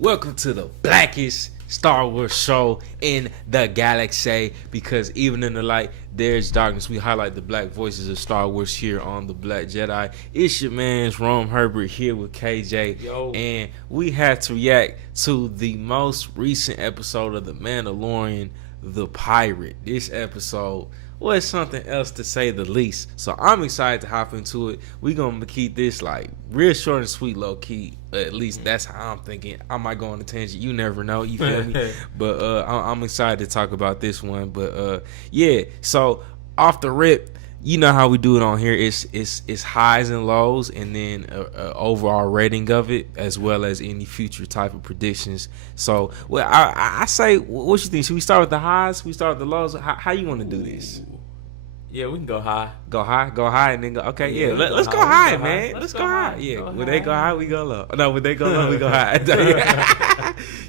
Welcome to the blackest Star Wars show in the galaxy, because even in the light there's darkness. We highlight the black voices of Star Wars here on The Black Jedi. It's your man's Romeherbert here with KJ. Yo. And we had to react to the most recent episode of The Mandalorian, The Pirate. This episode was something else, to say the least. So I'm excited to hop into it. We're going to keep this like real short and sweet, low key. At least that's how I'm thinking. I might go on a tangent. You never know. You feel me? But I'm excited to talk about this one. But yeah, so off the rip, you know how we do it on here. It's highs and lows, and then a overall rating of it, as well as any future type of predictions. So, well, I say, what you think? Should we start with the highs? We start with the lows. How you want to do this? Yeah, we can go high. Go high, and then go. Okay, yeah. Let's go high, man. Let's go high. Yeah. When they go high, we go low. No, when they go low, we go high.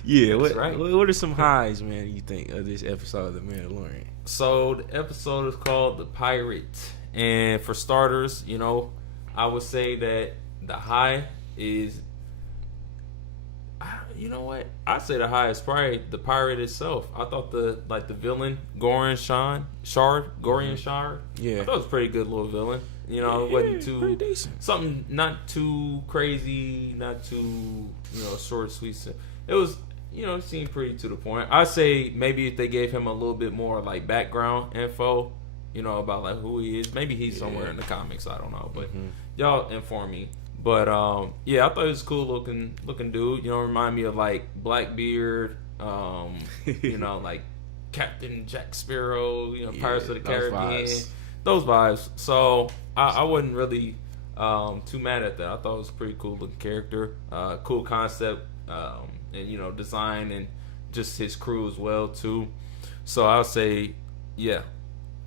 Yeah. What are some highs, man, you think, of this episode of The Mandalorian? So the episode is called The Pirate, and for starters, I would say that the high is, you know what? I'd say the high is probably the pirate itself. I thought the villain, Gorian Shard. Yeah. I thought it was a pretty good little villain. It wasn't too pretty decent. Something not too crazy, not too short, sweet. It was it seemed pretty to the point. I'd say maybe if they gave him a little bit more like background info, about like who he is. Maybe he's somewhere in the comics. I don't know, but y'all inform me. But yeah, I thought it was a cool looking dude. Remind me of like Blackbeard, like Captain Jack Sparrow, Pirates of the Caribbean, those vibes. So I wasn't really too mad at that. I thought it was a pretty cool looking character, cool concept, and design, and just his crew as well too. So I'll say, yeah.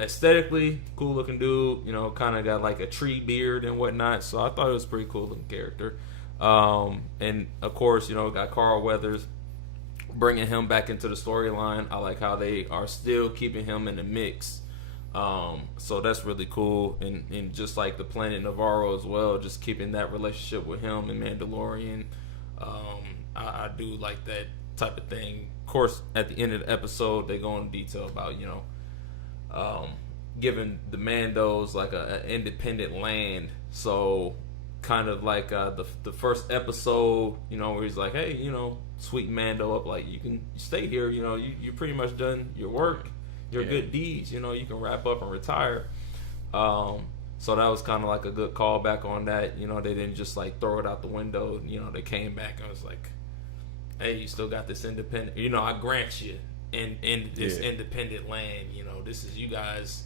Aesthetically, cool looking dude, kind of got like a tree beard and whatnot. So I thought it was a pretty cool looking character. And of course, got Carl Weathers, bringing him back into the storyline. I like how they are still keeping him in the mix. So that's really cool. And just like the Planet Navarro as well, just keeping that relationship with him and Mandalorian. I do like that type of thing. Of course, at the end of the episode, they go into detail about, giving the Mandos like an independent land. So kind of like the first episode, where he's like, hey, sweet Mando up, like, you can stay here, you pretty much done your work, your good deeds, you can wrap up and retire. So that was kind of like a good callback on that. They didn't just like throw it out the window. They came back and was like, hey, you still got this independent, I grant you in this independent land, this is you guys,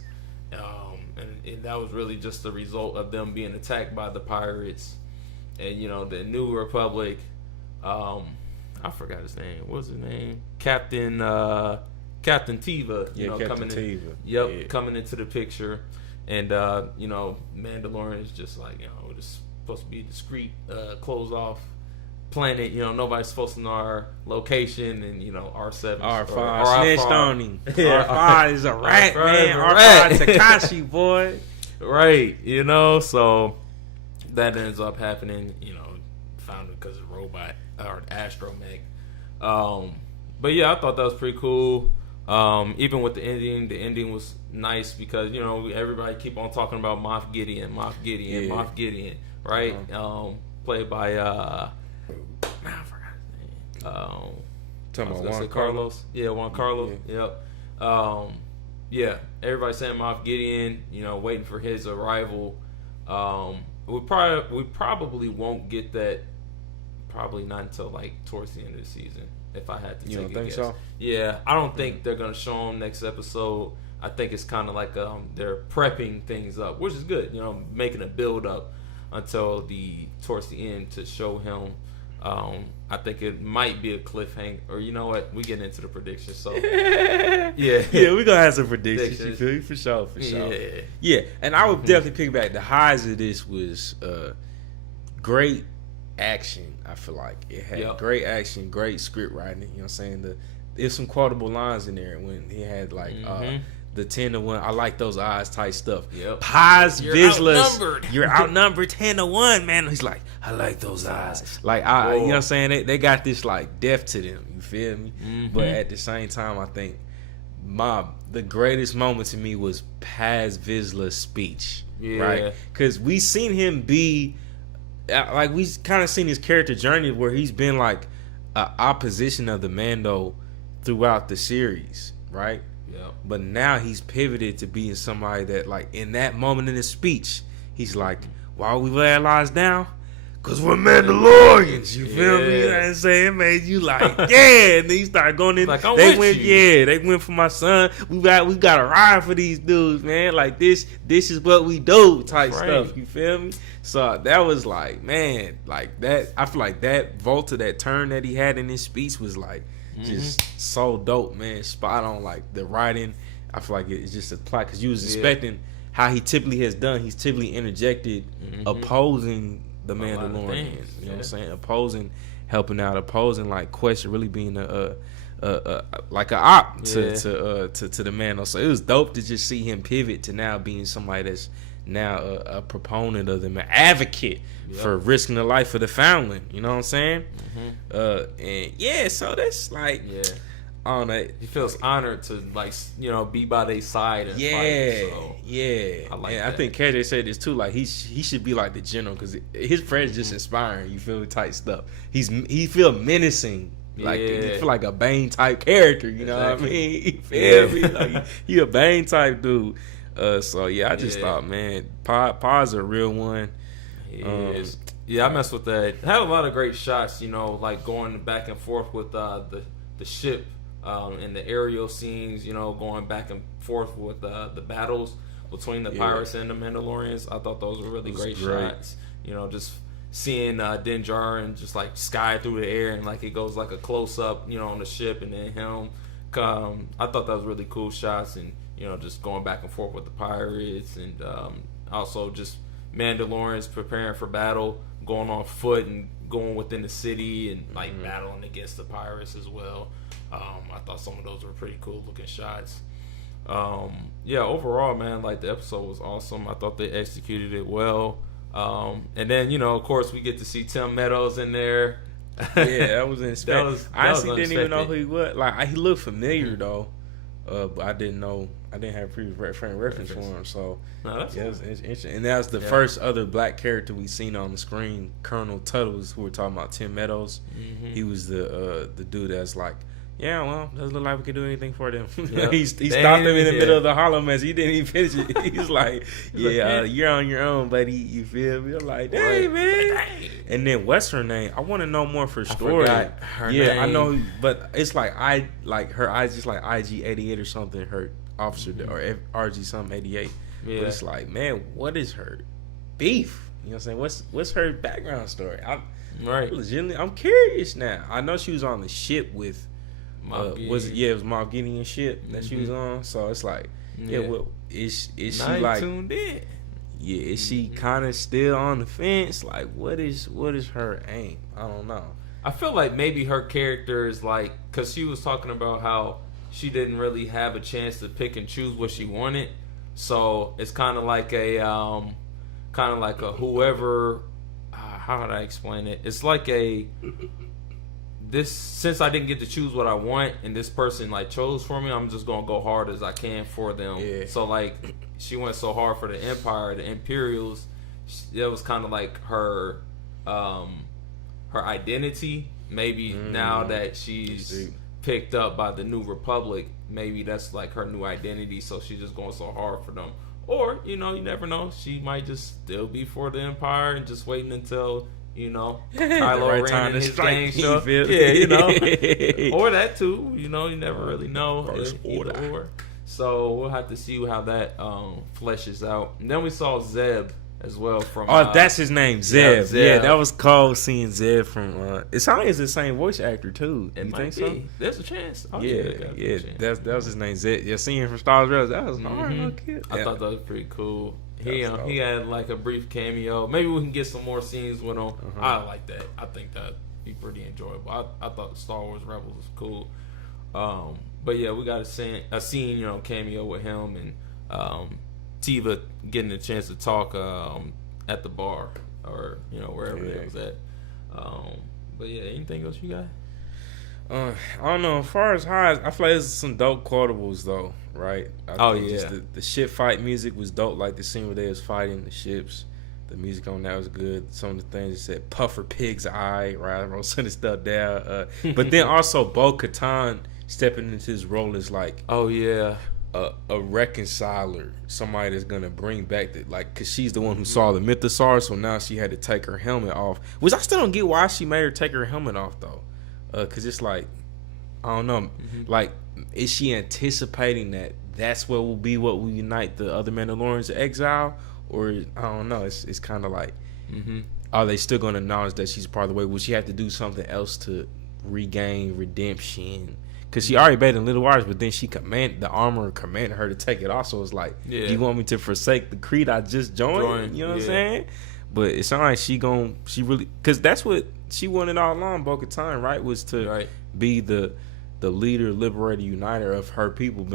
and that was really just the result of them being attacked by the pirates, and the New Republic. I forgot his name. What was his name? Captain Teva. Captain coming in. Teva. Yep, coming into the picture, and Mandalorian is just like it's supposed to be discreet, closed off planet, nobody's supposed to know our location, and R7 R5 snitched on him. Yeah. R5 is a rat, man. R5 Takashi, boy. Right, so that ends up happening, found it because of robot or astromech. But yeah, I thought that was pretty cool. Even with the ending was nice because everybody keep on talking about Moff Gideon, right? Played by I forgot his name. Talking about Juan Carlos. Yeah, Juan Carlos. Yeah. Yep. Yeah. Everybody saying Moff Gideon. Waiting for his arrival. We probably won't get that. Probably not until like towards the end of the season. If I had to take a guess. So? Yeah, I don't think they're gonna show him next episode. I think it's kind of like they're prepping things up, which is good. Making a build up until towards the end to show him. I think it might be a cliffhanger, or you know what? We get into the predictions, so yeah, we're gonna have some predictions. You feel me? For sure. Yeah. And I would definitely pick back. The highs of this was great action. I feel like it had great action, great script writing. You know what I'm saying? There's some quotable lines in there when he had like the 10-1. I like those eyes type stuff. Yep. Paz You're Vizsla's, outnumbered. you're outnumbered 10-1, man. He's like, I like those eyes. Like, you know what I'm saying? They got this like depth to them. You feel me? But at the same time, I think the greatest moment to me was Paz Vizsla's speech. Yeah. Right? Because we seen him be like, we kind of seen his character journey where he's been like an opposition of the Mando throughout the series, right? Yeah. But now he's pivoted to being somebody that, like, in that moment in his speech, he's like, why we lay our lives down? Because we're Mandalorians. You feel me? You know what I'm saying? Man, you like, yeah. And then he started going in. Like, they went for my son. We got to ride for these dudes, man. Like, this is what we do type stuff. You feel me? So that was like, man, like that. I feel like that Volta, that turn that he had in his speech was like, just so dope, man. Spot on. Like the writing, I feel like it's just a plot, because you was expecting how he typically has done. He's typically interjected opposing the Mandalorian. You know what I'm saying? Opposing, helping out, opposing, like Quest really being like a op to the Mando. So it was dope to just see him pivot to now being somebody that's now a proponent of them, an advocate for risking the life of the foundling. You know what I'm saying? And yeah, so that's like, I don't know. He feels honored to, like, you know, be by their side and fight. So I like that. I think KJ said this too. Like, he should be like the general, because his presence just inspiring. You feel tight stuff. He feel menacing. Like, he feel like a Bane type character. You know what I mean? You feel me? Like, he a Bane type dude. So yeah, I just thought, man, Pa's a real one. Yeah, I mess with that. I have a lot of great shots, you know, like going back and forth with the ship and the aerial scenes, you know, going back and forth with the battles between the pirates and the Mandalorians. I thought those were really great shots. You know, just seeing Din Djarin just like sky through the air, and like it goes like a close up, you know, on the ship, and then him. I thought that was really cool shots, and you know, just going back and forth with the pirates, and also just Mandalorians preparing for battle, going on foot and going within the city, and like battling against the pirates as well. I thought some of those were pretty cool looking shots. Yeah, overall, man, like the episode was awesome. I thought they executed it well. And then, you know, of course, we get to see Tim Meadows in there. Yeah, that was unexpected. I honestly didn't even know who he was. Like, he looked familiar though, but I didn't know. I didn't have previous frame reference for him. So it's interesting. And that was the first other black character we seen on the screen. Colonel Tuttles, who we're talking about, Tim Meadows. He was the dude that's like, yeah, well, doesn't look like we can do anything for them. He stopped him in the middle of the hollow mess. He didn't even finish it. He's like, you're on your own, buddy. You feel me? I'm like, dang, man. And then what's her name? I want to know more for story. Her name. I know, but it's like her eyes just like IG-88 or something. Her officer or RG something 88. But it's like, man, what is her beef? You know what I'm saying? What's her background story? I'm curious now. I know she was on the ship with. It was Moff Gideon ship that she was on, so it's like, well, is she like tuned in? Yeah, is she kind of still on the fence? Like, what is her aim? I don't know. I feel like maybe her character is like, because she was talking about how she didn't really have a chance to pick and choose what she wanted, so it's kind of like a whoever. How would I explain it? It's like since I didn't get to choose what I want, and this person like chose for me, I'm just gonna go hard as I can for them. So like, she went so hard for the Empire, the Imperials. That was kind of like her identity. Maybe now that she's picked up by the New Republic, maybe that's like her new identity. So she's just going so hard for them. Or, you know, you never know. She might just still be for the Empire and just waiting until, you know, Kylo Ren and his gang show. Yeah, you know. Or that too. You know, you never really know. First order. So we'll have to see how that fleshes out. And then we saw Zeb as well from. That's his name, Zeb. Yeah, that was cool seeing Zeb from. It sounds like it's the same voice actor too. It might be. So? There's a chance. That was his name, Zeb. Yeah, seeing him from Star Wars, that was an kid. I thought that was pretty cool. He had like a brief cameo. Maybe we can get some more scenes with him. I like that. I think that'd be pretty enjoyable. I thought Star Wars Rebels was cool. But yeah, we got a scene, you know, cameo with him and Tiva getting a chance to talk at the bar or, you know, wherever it was at. But yeah, anything else you got? I don't know. As far as highs, I feel like there's some dope quotables though, right? I think just the ship fight music was dope. Like the scene where they was fighting the ships, the music on that was good. Some of the things that said "Puffer Pig's Eye," right? I wrote some of the stuff down. But then also Bo-Katan stepping into his role as like, a reconciler, somebody that's gonna bring back the cause she's the one who saw the mythosaur, so now she had to take her helmet off. Which I still don't get why she made her take her helmet off though. Cause it's like, I don't know, like, is she anticipating that that's what will unite the other Mandalorians to exile, or I don't know. It's kind of like, are they still gonna acknowledge that she's part of the way? Will she have to do something else to regain redemption? Cause she already bathed in Little Waters, but then the armor commanded her to take it off. So it's like, do you want me to forsake the creed I just joined? You know what I'm saying? But it sounds like she really, cause that's what she wanted all along, Bo-Katan, right? Was to be the leader, liberator, uniter of her people.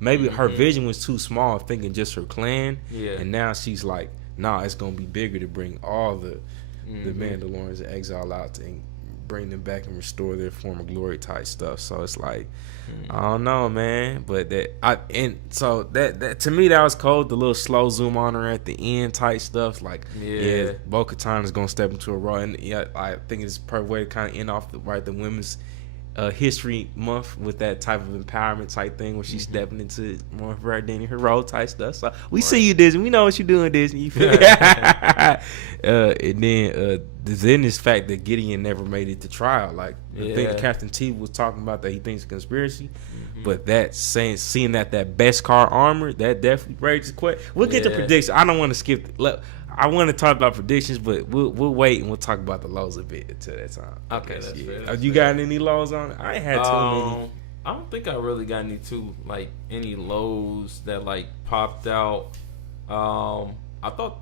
Maybe her vision was too small, thinking just her clan. Yeah. And now she's like, nah, it's gonna be bigger to bring all the Mandalorians in exile out and bring them back and restore their former glory type stuff. So it's like, I don't know, man. But that to me that was cold. The little slow zoom on her at the end type stuff. Like, Bo-Katan is gonna step into a role, and I think it's a perfect way to kind of end off the women's history month with that type of empowerment type thing where she's stepping into more of her identity, her role type stuff. So we see you, Disney. We know what you're doing, Disney. You feel me? And then this fact that Gideon never made it to trial. Like the thing that Captain T was talking about that he thinks is a conspiracy, but that seeing that Beskar armor, that definitely raises question. We'll get to predictions. I don't want to skip. I want to talk about predictions, but we'll wait and we'll talk about the lows a bit until that time. Okay, that's fair. Have you got any lows on it? I ain't had too many. I don't think I really got any lows that popped out. I thought,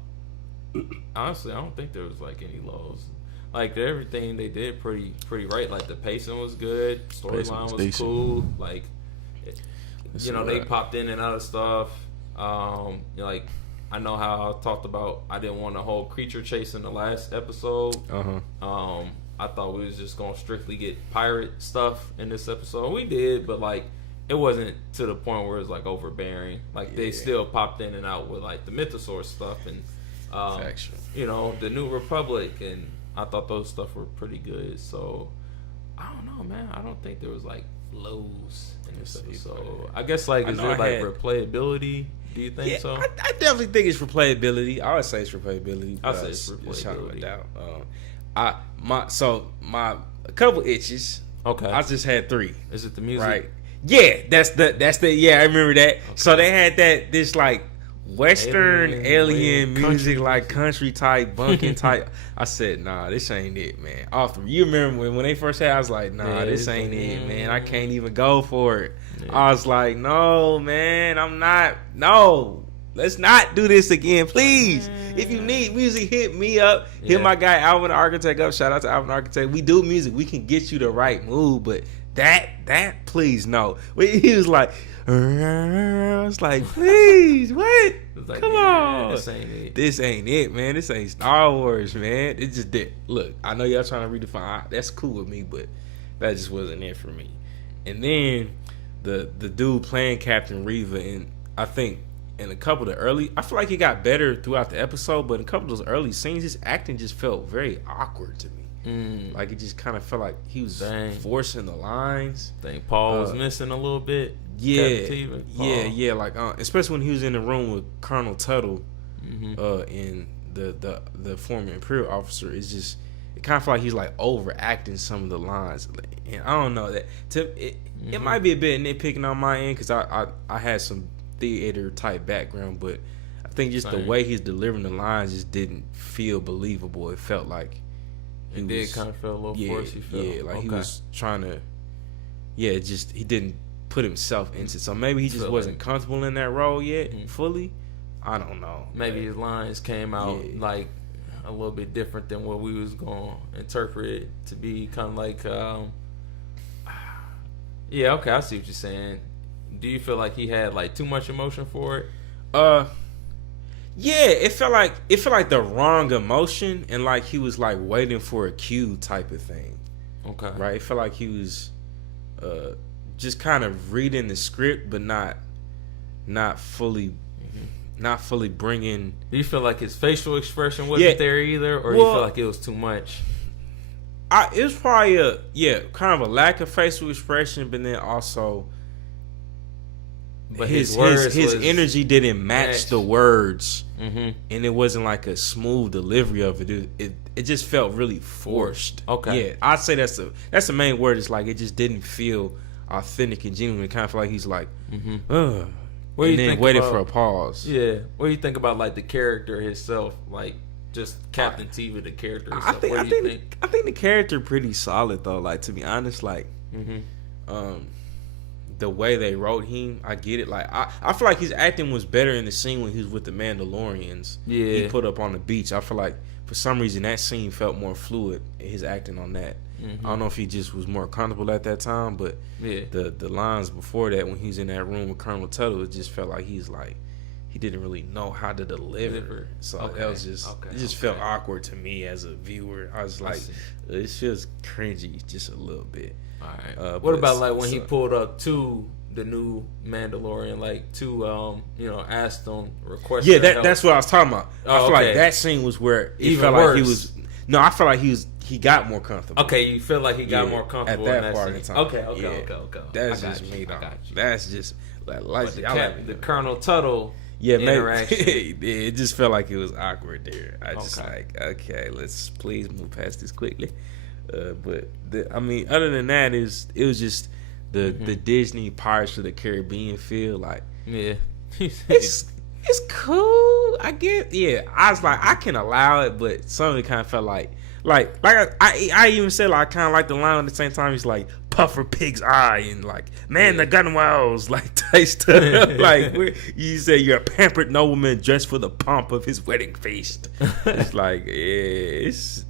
honestly, I don't think there was any lows. Everything they did pretty right. The pacing was good, storyline was decent. Cool. They popped in and out of stuff. I know how I talked about I didn't want a whole creature chase in the last episode. I thought we was just gonna strictly get pirate stuff in this episode. We did, but it wasn't to the point where it's overbearing. They still popped in and out with the mythosaur stuff and the New Republic, and I thought those stuff were pretty good. So I don't know, man. I don't think there was lows in this episode. I guess is there replayability? Do you think so? I definitely think it's replayability. I would say it's replayability. I say it's replayability. My a couple itches. Okay. I just had 3. Is it the music? Right. Yeah, that's the I remember that. Okay. So they had this Western alien music, country type, bunking type. I said, nah, this ain't it, man. You remember when they first had it, I was like, nah, this ain't it, man. I can't even go for it. Yeah. I was like, no, man, no. Let's not do this again, please. If you need music, hit me up. Hit my guy Alvin the Architect up. Shout out to Alvin the Architect. We do music. We can get you the right mood, but that please no. He was like, I was like, please, what? Come on. This ain't it, man. This ain't Star Wars, man. It just did. Look, I know y'all trying to redefine. That's cool with me, but that just wasn't it for me. And then the dude playing Captain Reva, and I think in a couple of the early, I feel like it got better throughout the episode, but in a couple of those early scenes, his acting just felt very awkward to me. It just kind of felt like he was forcing the lines. I think Paul was missing a little bit. Especially when he was in the room with Colonel Tuttle and the former Imperial officer. It's just, it kind of felt like he's overacting some of the lines, and I don't know that. It might be a bit nitpicking on my end because I had some theater type background, but I think just the way he's delivering the lines just didn't feel believable. It felt like he kind of felt a little forced. He was trying to. He didn't put himself into. So maybe he just wasn't comfortable in that role yet fully. I don't know. Maybe his lines came out a little bit different than what we was going to interpret it to be. Kind of Yeah, okay, I see what you're saying. Do you feel like he had like too much emotion for it? Yeah, it felt like the wrong emotion, and like he was like waiting for a cue type of thing. Okay. Right? It felt like he was just kind of reading the script, but not fully bringing. Do you feel like his facial expression wasn't there either, or you feel like it was too much? It was probably kind of a lack of facial expression, but then also, but his energy didn't match the words, and it wasn't like a smooth delivery of it. It just felt really forced. Okay, yeah, I'd say that's the main word. It's like it just didn't feel authentic and genuine. It kind of felt like he's like, and then waited for a pause. Yeah, what do you think about like the character himself, like just Captain TV, the character himself? I think the character pretty solid though. Like, to be honest, like, the way they wrote him, I get it. Like, I feel like his acting was better in the scene when he was with the Mandalorians. Yeah, he put up on the beach. I feel like for some reason that scene felt more fluid. His acting on that. I don't know if he just was more comfortable at that time, but the lines before that when he was in that room with Colonel Tuttle, it just felt like he didn't really know how to deliver. So that was just it just felt awkward to me as a viewer. I was like, it feels cringy just a little bit. All right. What about like when he pulled up to the new Mandalorian, like to asked him, requested? Yeah, that's what I was talking about. I feel like that scene was where it felt like he was. No, I felt like he got more comfortable. Okay, you feel like he got more comfortable at that part of the time. Okay. That's just me, though. That's just like the Colonel Tuttle. Yeah, maybe it just felt like it was awkward there. I just okay, let's please move past this quickly. But other than that, it was just the Disney Pirates of the Caribbean feel. Like, it's cool. I get. Yeah, I was like, I can allow it, but some of it kind of felt like I even said, like, I kind of like the line at the same time. He's like, puffer pig's eye, and like, man, the gun wells, like, type stuff. Like, you say you're a pampered nobleman dressed for the pomp of his wedding feast. It's like, it's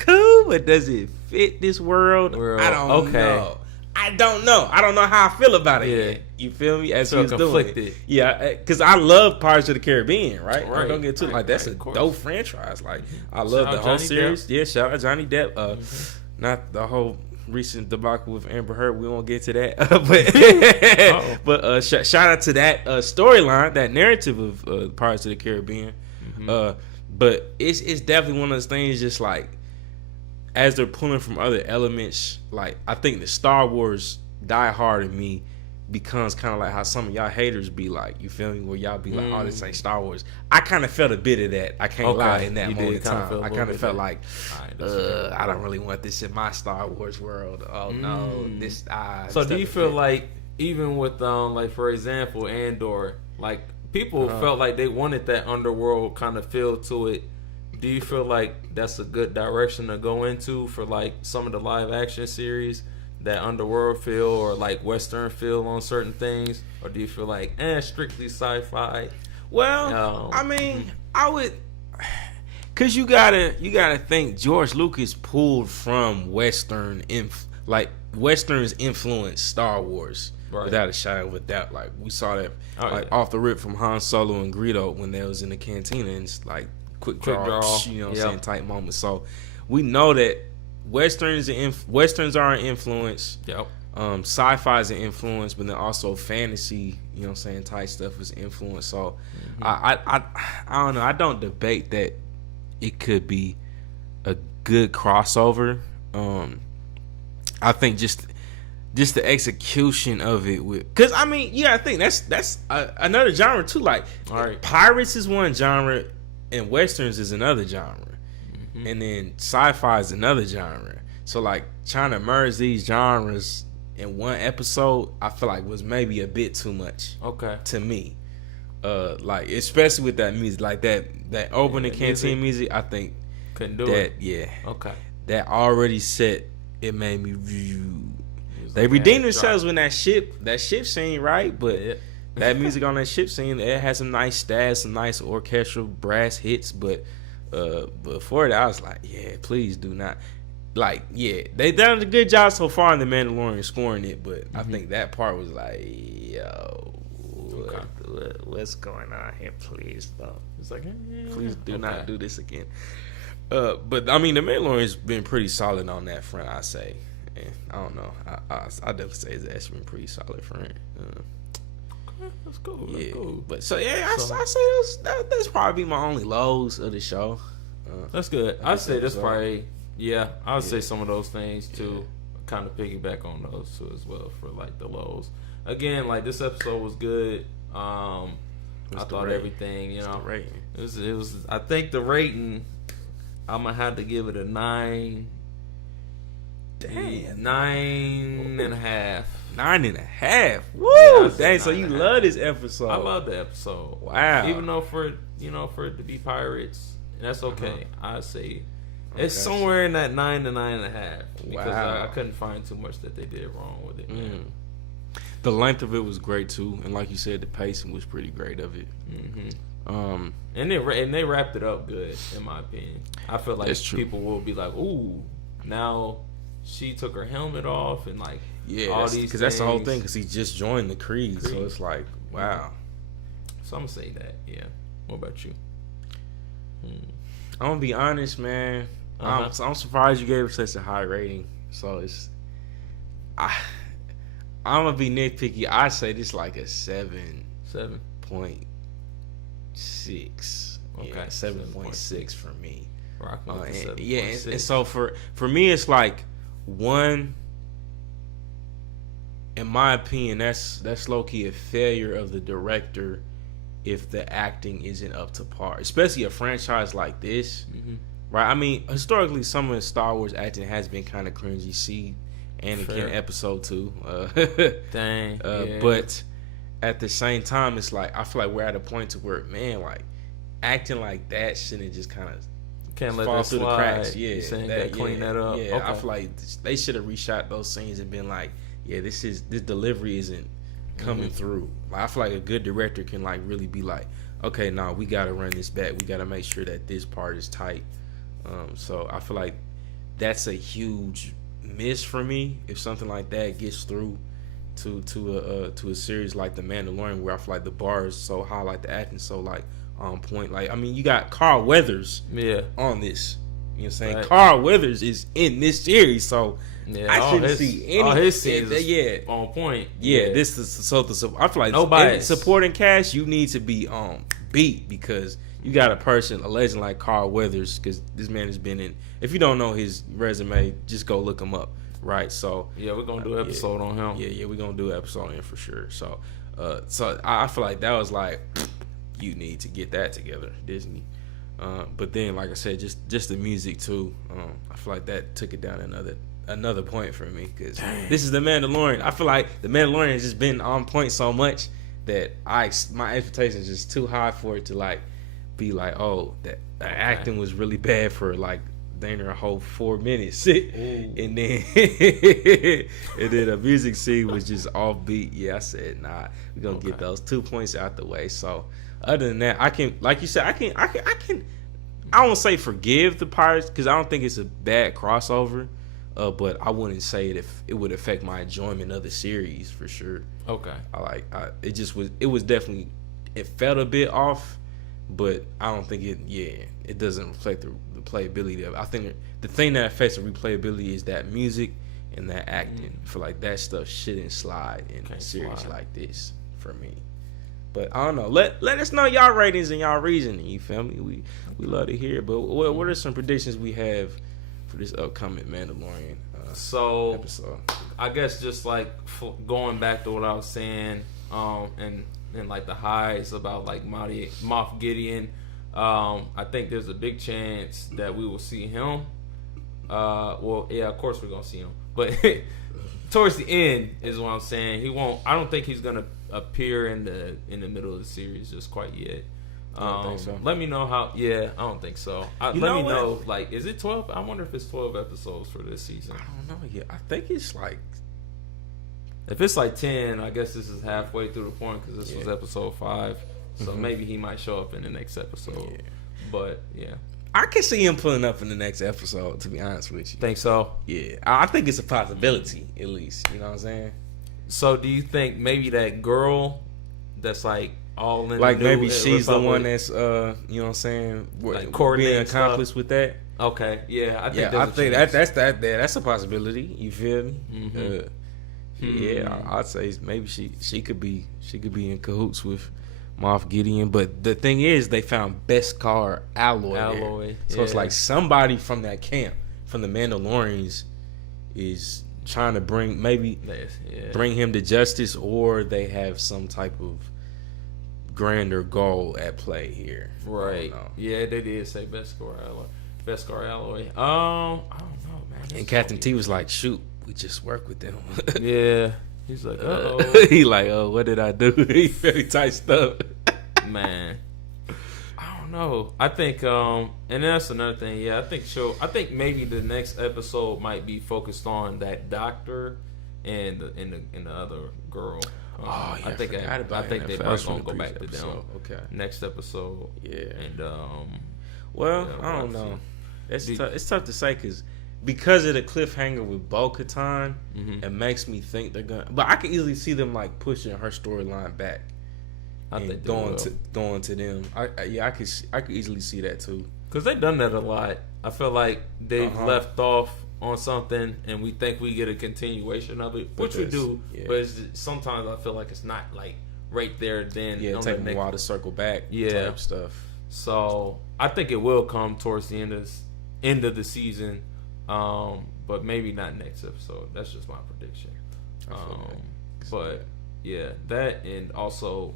cool, but does it fit this world? I don't know. I don't know how I feel about it yet. You feel me? As he's doing it. Yeah, because I love Pirates of the Caribbean, right? Don't get too like that's a dope franchise. Like, I love the whole series. Yeah, shout out Johnny Depp. Not the whole recent debacle with Amber Heard. We won't get to that. But shout out to that storyline, that narrative of Pirates of the Caribbean. But it's definitely one of those things. Just like, as they're pulling from other elements, like, I think the Star Wars Die Hard in me becomes kind of like how some of y'all haters be like, you feel me, where y'all be like, oh, this ain't Star Wars. I kind of felt a bit of that. I can't lie, in that moment in time. I kind of felt like, I don't really want this in my Star Wars world. Oh no, this. So do you feel like, even with like, for example, Andor, like, people felt like they wanted that underworld kind of feel to it. Do you feel like that's a good direction to go into for like some of the live action series, that underworld feel or like Western feel on certain things, or do you feel like strictly sci-fi? Well, I would, cause you gotta think George Lucas pulled from Westerns influenced Star Wars. Right. Without a shadow of a doubt. Like, we saw that off the rip from Han Solo and Greedo when they was in the cantina, and it's like quick draw, you know what I'm saying, type moments. So we know that Westerns are an influence. Sci-fi is an influence, but then also fantasy, you know what I'm saying, type stuff is influence. So I don't know. I don't debate that it could be a good crossover. I think just the execution of it, because I think that's another genre too. Like, pirates is one genre, and westerns is another genre, and then sci-fi is another genre. So like, trying to merge these genres in one episode, I feel like was maybe a bit too much. To me, like, especially with that music, like that opening canteen music, I think couldn't do it. That already set. It made me view. They redeemed themselves when that ship scene, right? But that music on that ship scene, it had some nice stats, some nice orchestral brass hits. But before that, I was like, yeah, please do not. like, yeah, they done a good job so far in The Mandalorian scoring it, but I think that part was like, yo, what's going on here? Please don't. It's like, Please do not do this again. But I mean, The Mandalorian's been pretty solid on that front, I say. And I don't know. I definitely say it's actually been pretty solid front. That's cool. Yeah, That's cool. but so yeah, I say that's probably my only lows of the show. That's good. I'd say that's probably I would say Yeah. some of those things too. Kind of piggyback on those too as well for like the lows. Again, like this episode was good. I thought everything, you know, it was. I think the rating, I'm gonna have to give it a 9. Damn, 9.5. 9.5. Woo! Yeah, Dang, so you love this episode. I love the episode. Wow. Even though for it to be pirates, that's okay. I say it's somewhere in that 9 to 9.5 because I couldn't find too much that they did wrong with it. Man. The length of it was great too, and like you said, the pacing was pretty great of it. And they wrapped it up good, in my opinion. I feel like people will be like, "Ooh, now she took her helmet off," and like all these because that's the whole thing. Because he just joined the Creed, so it's like, wow. So I'm gonna say that. Yeah. What about you? I'm gonna be honest, man. I'm surprised you gave it such a high rating. So I'm gonna be nitpicky. I say this like a 7.6. Okay, Yeah, 7.6 for me. And so for me, it's like one. In my opinion, that's low key a failure of the director if the acting isn't up to par, especially a franchise like this, right? I mean, historically, some of the Star Wars acting has been kind of cringy. See, Anakin Episode 2. Dang. But at the same time, it's like I feel like we're at a point to where, man, like acting like that shouldn't just kind of can't let fall that through slide. the cracks. Yeah, clean that up. Yeah, I feel like they should have reshot those scenes and been like, yeah, this delivery isn't coming through. Like, I feel like a good director can like really be like, okay, nah, we gotta run this back. We gotta make sure that this part is tight. So I feel like that's a huge miss for me if something like that gets through to a series like The Mandalorian, where I feel like the bar is so high, like the acting so like on point. Like, I mean, you got Carl Weathers on this. You know what I'm saying? Right. Carl Weathers is in this series, so I shouldn't see any. All his scenes on point. Yeah, this is so I feel like supporting cast, you need to be beat because you got a legend like Carl Weathers, because this man has been in. If you don't know his resume, just go look him up. Right, so we're gonna do an episode on him. Yeah, we're gonna do an episode on him for sure. So, I feel like that was like, you need to get that together, Disney. But then, like I said, just the music too. I feel like that took it down another point for me, because this is The Mandalorian. I feel like The Mandalorian has just been on point so much that my expectations is just too high for it to like be like, oh, that acting was really bad for like a whole 4 minutes, and then the music scene was just offbeat. Yeah, I said, nah, we're gonna get those 2 points out the way. So other than that, I can, like you said, I won't say forgive the Pirates, because I don't think it's a bad crossover, but I wouldn't say it would affect my enjoyment of the series for sure. It was definitely, it felt a bit off, but I don't think it doesn't reflect the playability of it. I think the thing that affects the replayability is that music and that acting. I feel like that stuff shouldn't slide in a series like this for me. But I don't know. Let us know y'all ratings and y'all reasoning. You feel me? We love to hear. But what are some predictions we have for this upcoming Mandalorian episode? I guess just like going back to what I was saying, and like the highs about like Moff Gideon. I think there's a big chance that we will see him. Of course we're gonna see him, but towards the end is what I'm saying. He won't. I don't think he's gonna appear in the middle of the series just quite yet. I don't think so. Let me know how. Yeah, I don't think so. Let me know. Like, is it 12? I wonder if it's 12 episodes for this season. I don't know yet. I think it's like. If it's like 10, I guess this is halfway through the point, because this was episode 5. So maybe he might show up in the next episode. Yeah. But yeah, I can see him pulling up in the next episode, to be honest with you. Think so? Yeah. I think it's a possibility, at least. You know what I'm saying? So do you think maybe that girl that's like all in Like the maybe new she's the Republic, one that's you know what I'm saying, like coordinating being accomplice with that. Okay, yeah, I think Yeah, I think that's a possibility. You feel me? Yeah, I'd say maybe she could be in cahoots with Moff Gideon, but the thing is, they found Beskar alloy there. So it's like somebody from that camp, from the Mandalorians, is trying to bring him to justice, or they have some type of grander goal at play here. Right? Yeah, they did say Beskar alloy. Beskar alloy. I don't know, man. And Captain T was like, "Shoot, we just work with them." Yeah. He's like, he like, "Oh, what did I do?" He very tight stuff. Man, I don't know. I think, and that's another thing. Yeah, I think maybe the next episode might be focused on that doctor and the other girl. I think they probably gonna go back to them. Okay. Next episode. Yeah. And well, I don't know. It's tough to say because of the cliffhanger with Bo-Katan, it makes me think they're gonna. But I can easily see them like pushing her storyline back. I think going to them. I could easily see that too. Because they've done that a lot. I feel like they've left off on something, and we think we get a continuation of it, which we do. Yeah. But sometimes I feel like it's not like right there. Then it takes a while to circle back. Type stuff. So I think it will come towards the end of the season, but maybe not next episode. That's just my prediction. But yeah, that, and also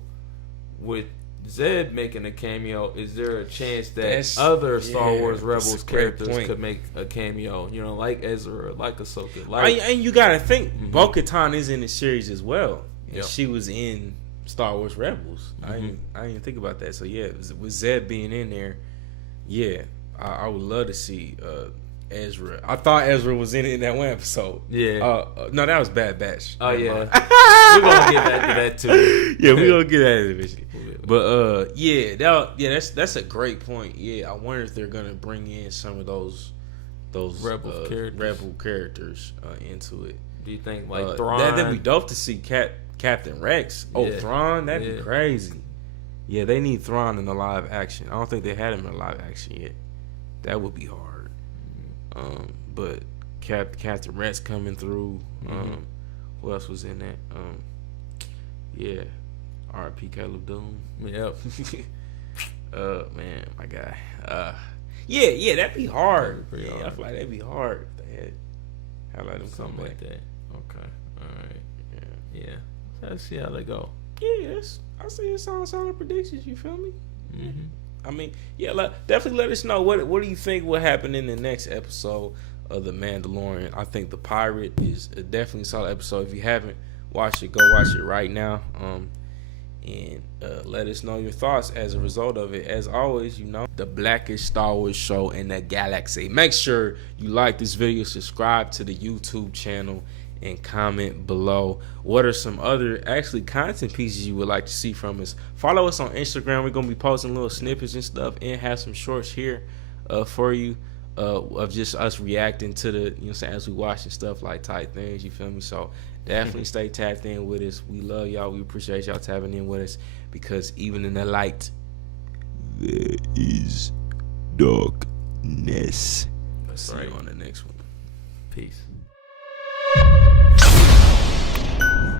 with Zed making a cameo, is there a chance that other Star Wars Rebels characters could make a cameo? You know, like Ezra, like Ahsoka, and you gotta think Bo-Katan is in the series as well, and she was in Star Wars Rebels. I didn't think about that. So yeah, with Zed being in there, I would love to see Ezra. I thought Ezra was in it in that one episode. Yeah. No, that was Bad Batch. Oh yeah. We're gonna get back to that too. Yeah, we're gonna get at it eventually. But that's a great point. Yeah, I wonder if they're gonna bring in some of those rebel characters into it. Do you think like Thrawn? That'd be dope to see Captain Rex. Thrawn, that'd be crazy. Yeah, they need Thrawn in the live action. I don't think they had him in live action yet. That would be hard. But Captain Rex coming through. Who else was in that? R.I.P. Caleb Doom. Yep. Man, my guy. That'd be hard. I feel like that'd be hard if they had them come back. Like that. Okay. All right. Yeah. Let's see how they go. Yeah, I see it's all solid predictions. You feel me? I mean, definitely let us know what do you think will happen in the next episode of The Mandalorian. I think The Pirate is definitely a solid episode. If you haven't watched it, go watch it right now. And let us know your thoughts as a result of it. As always, the blackest Star Wars show in the galaxy. Make sure you like this video, subscribe to the YouTube channel, and comment below what are some other content pieces you would like to see from us. Follow us on Instagram. We're gonna be posting little snippets and stuff, and have some shorts here for you of just us reacting to the as we watch and stuff, like type things. You feel me? So definitely stay tapped in with us. We love y'all. We appreciate y'all tapping in with us, because even in the light there is darkness. See you on the next one. Peace.